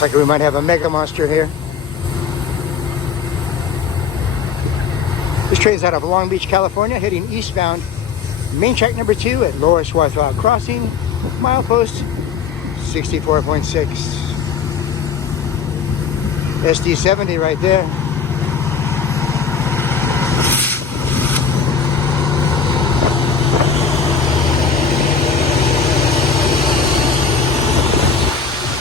Looks like we might have a mega monster here. This train's out of Long Beach, California, heading eastbound. Main track number 2 at Lower Sworthout Crossing, milepost 64.6. SD70 right there.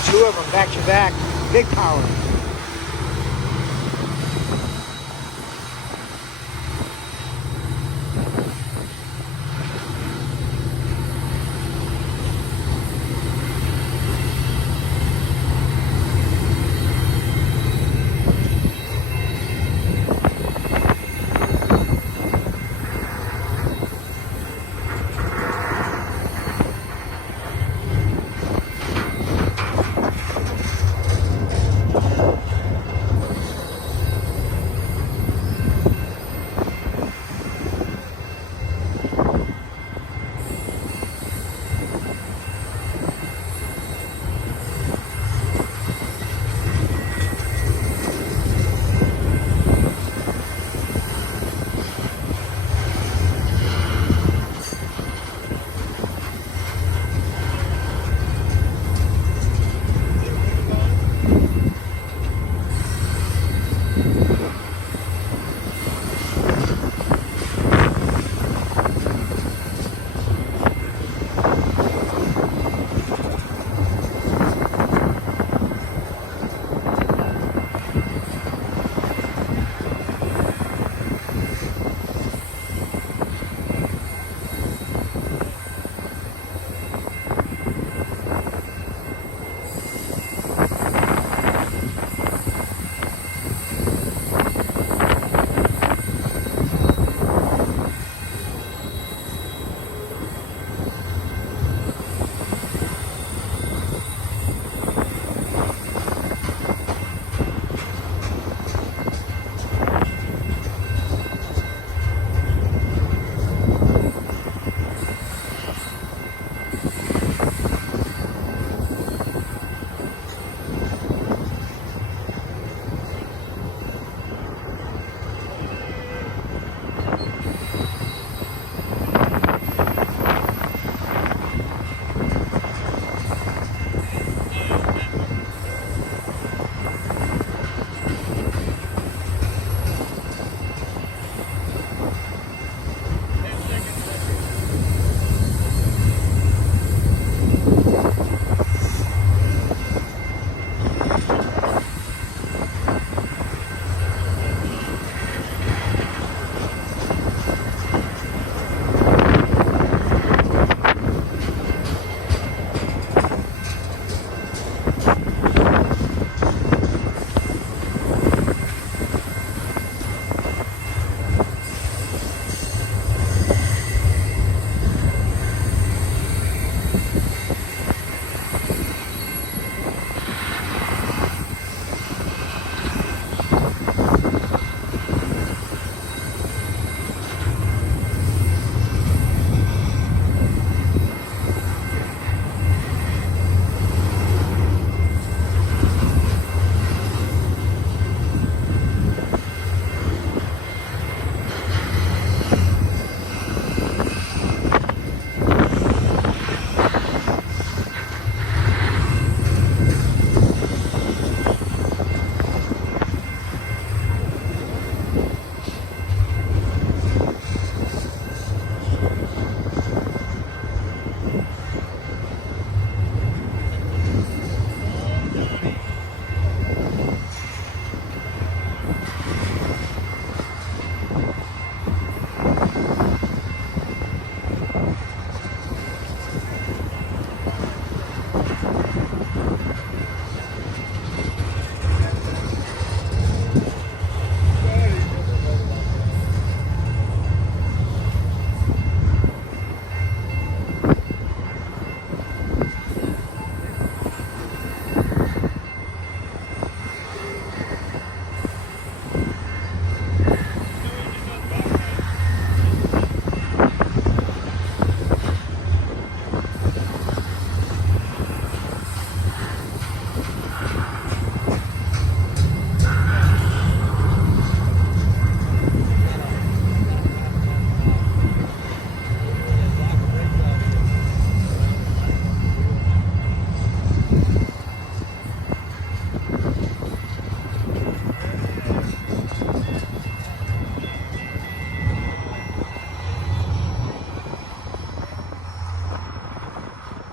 Two of them back to back, big power.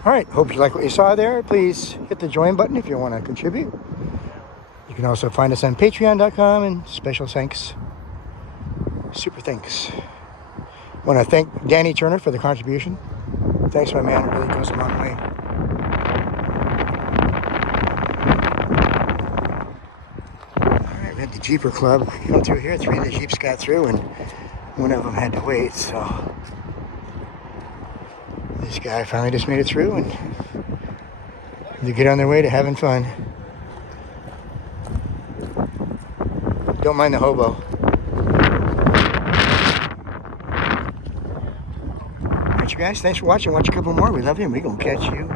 All right, hope you like what you saw there. Please hit the join button if you want to contribute. You can also find us on patreon.com, and special thanks, super thanks. I want to thank Danny Turner for the contribution. Thanks, my man. It really goes a long way. All right, we had the Jeeper Club come through here. 3 of the Jeeps got through, and one of them had to wait, so this guy finally just made it through, and they get on their way to having fun. Don't mind the hobo. Alright, you guys, thanks for watching. Watch a couple more. We love you, and we're going to catch you